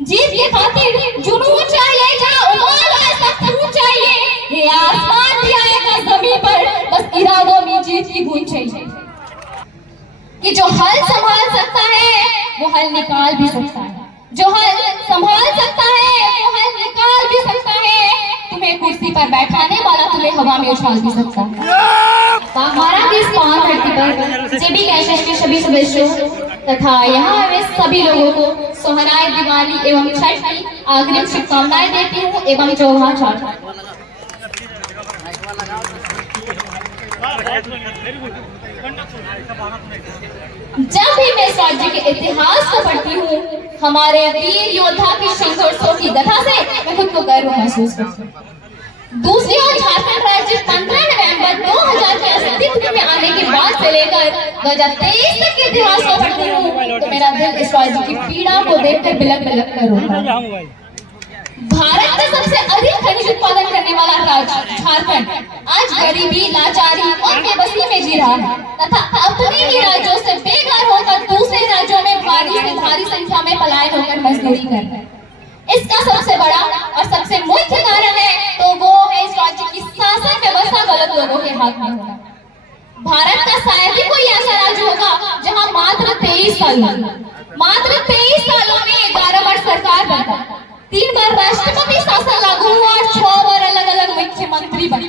जीत के खातिर जुनून चाहिए, जहाँ उबाल है सब खून चाहिए। ये आसमान भी आएगा जमीन पर, बस इरादों में जीत की बूंद चाहिए। कि जो हल संभाल सकता है वो हल निकाल भी सकता है, जो हल संभाल सकता है वो हल निकाल भी सकता है। तुम्हें कुर्सी पर बैठाने वाला तुम्हें हवा में उछाल भी सकता है। हमारा भी इस पावन धरती पर जेबी कैशेष के सभी सदस्यों तथा यहाँ आए सभी लोगों को सोहराय दिवाली एवं छठ की अग्रिम शुभकामनाएं देती हूँ एवं चौहान छठ। जब भी मैं इस राज्य के इतिहास को पढ़ती हूँ, हमारे वीर योद्धा के संघर्षों की गाथा से मैं खुद को गर्व महसूस करती हूँ। दूसरी ओर झारखंड राज्य 15 नवंबर 2000 के अस्तित्व में आने के बाद से लेकर 2023 तक के इतिहास को पढ़ती हूँ तो मेरा दिल इस राज्य की पीड़ा को देखकर बिलक बिलक कर उठता है। भारत का सबसे अधिक खनिज उत्पादन करने वाला राज्य झारखंड आज गरीबी, लाचारी और बेबसी में जी रहा है तथा अपने ही राज्यों से बेघर होकर दूसरे राज्यों में भारी संख्या में पलायन होकर मजदूरी कर रहे हैं। इसका सबसे बड़ा और सबसे मुख्य कारण है तो वो है इस राज्य की शासन व्यवस्था गलत लोगों के हाथ में होगा। भारत का शायद ही कोई ऐसा राज्य होगा जहाँ मात्र 23 सालों में 11 बार सरकार बना, 3 बार राष्ट्रपति शासन लागू हुआ और 6 बार अलग अलग मुख्यमंत्री बने।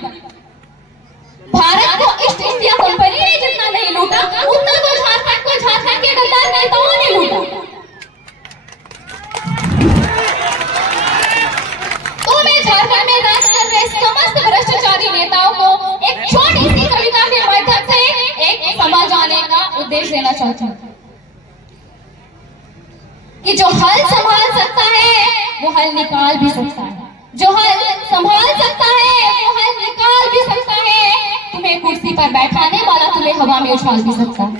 भारत को ईस्ट इंडिया कंपनी ने जितना नहीं लूटा उतना तो झारखंड को झारखंड के गद्दार नेताओं ने लूटा। तो मैं झारखंड में राज कर रहे समस्त भ्रष्टाचारी नेताओं को एक छोटी सी कविता के माध्यम से एक समझ आने का उद्देश्य देना चाहती हूँ कि जो हल संभाल सकता है वो हल निकाल भी सकता है, जो हल संभाल सकता है वो हल निकाल भी सकता है। तुम्हें कुर्सी पर बैठाने वाला तुम्हें हवा में उछाल भी सकता है।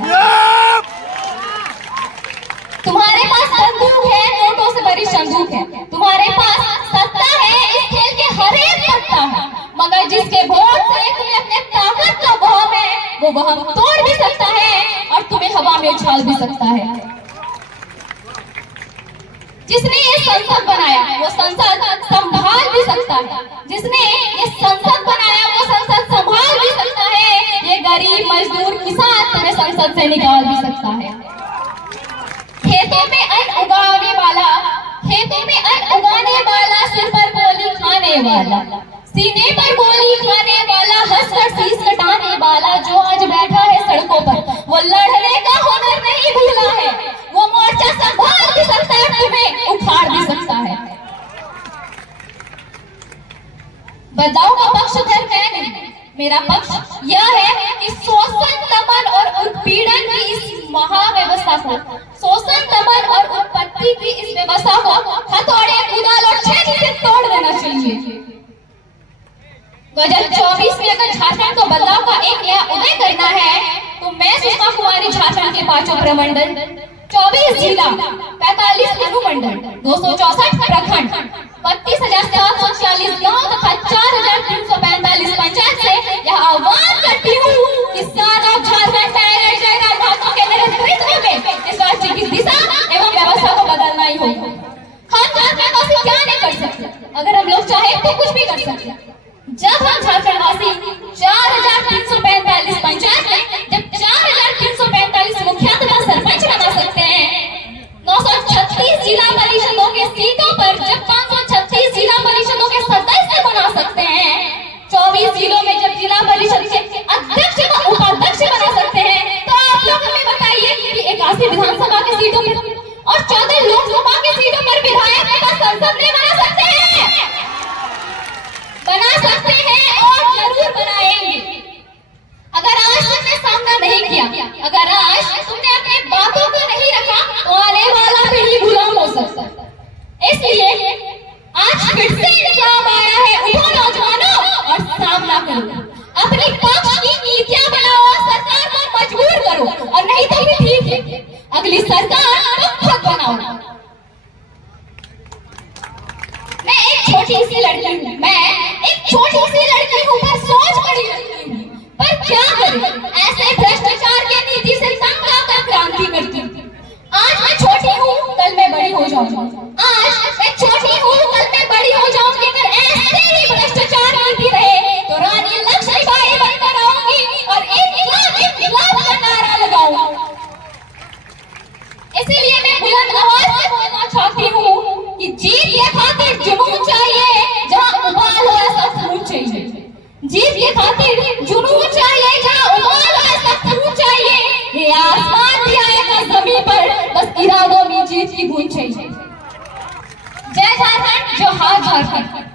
तुम्हारे पास बंदूक है, नोटों से भरी संदूक है, तुम्हारे पास सत्ता है, इस खेल के हर एक पत्ता है, मगर जिसके वोट से तुम्हें अपने ताकत का बहम है वो बहम तोड़ भी सकता है और तुम्हें हवा में उछाल भी सकता है। जिसने ये संसद बनाया वो संसद संभाल भी सकता है, जिसने ये संसद बनाया वो संसद संभाल भी सकता है। ये गरीब मजदूर किसान तुम्हें संसद से निकाल भी सकता है। खेतों में अन्न उगाने वाला, सिर पर गोली खाने वाला, सीने पर गोली खाने वाला, हंसकर शीश कटाने वाला जो आज बैठा है सड़कों पर वो लड़ने का हुनर नहीं भूला है। वो मोर्चा संभाल भी सकता है, तुम्हें उखाड़ भी सकता है। बदलाव का पक्ष उधर मैं नहीं, मेरा पक्ष यह है कि शोषण, दमन और उत्पीड़न की इस महाव्यवस्था को, शोषण, दमन और उत्पत्ति की इस व्यवस्था को हथौड़े, कुदाल और छेनी से तोड़ देना चाहिए। 2024 में अगर झारखंड को बदलाव का एक नया उदय करना है तो मैं सुषमा कुमारी झारखंड के 5 प्रमंडल, 24 जिला, 45 अनुमंडल, 264 प्रखंड, 32,740 गांव तथा 4,345 पंचायत से यह आह्वान करती हूँ कि सारा झारखंड टाइगर जयराम महतो के नेतृत्व में इस राज्य की दिशा एवं व्यवस्था को बदलना ही होगा। हम झारखंडवासी क्या नहीं कर सकते, अगर हम लोग चाहे तो कुछ भी कर सकते। जब हम झारखंडवासी 4,345 पंचायत में जब 4,345 मुखिया तथा सरपंच बना सकते हैं, 936 जिला परिषदों के सीटों पर जब 536 जिला परिषदों के सदस्य बना सकते हैं, 24 जिलों में जब जिला परिषद के अध्यक्ष व उपाध्यक्ष बना सकते हैं, तो आप लोग हमें बताइए कि 81 विधानसभा की सीटों पर और 14 लोकसभा की सीटों पर विधायक तथा सांसद नहीं बना सकते हैं? बना सकते हैं और जरूर बनाएंगे। अगर आज तुमने सामना नहीं किया, अगर आज तुमने अपने बातों को नहीं रखा तो आने वाला पीढ़ी गुलाम हो सकता है। इसलिए आज फिर से इंतजाम आया है, उठो नौजवानों और सामना करो, अपनी पक्ष की नीतियां बनाओ, सरकार को मजबूर करो और नहीं तो भी ठीक है अगली सरकार को खुद बनाओ। मैं एक छोटी सी लड़की हूँ, पर सोच बड़ी रखती हूँ, पर क्या करें ऐसे भ्रष्टाचार के नीति से तंग आकर क्रांति करती हूँ। आज मैं छोटी हूँ, कल मैं बड़ी हो जाऊंगी। आज खातिर जुनून चाहिए, जहाँ उबाल हो ऐसा खून चाहिए। जीत के खातिर जुनून चाहिए, जहाँ उबाल हो ऐसा खून चाहिए। ये आसमान भी आएगा जमीन पर, बस इरादों में जीत की गूंज चाहिए। जय झारखंड, जोहार झारखंड।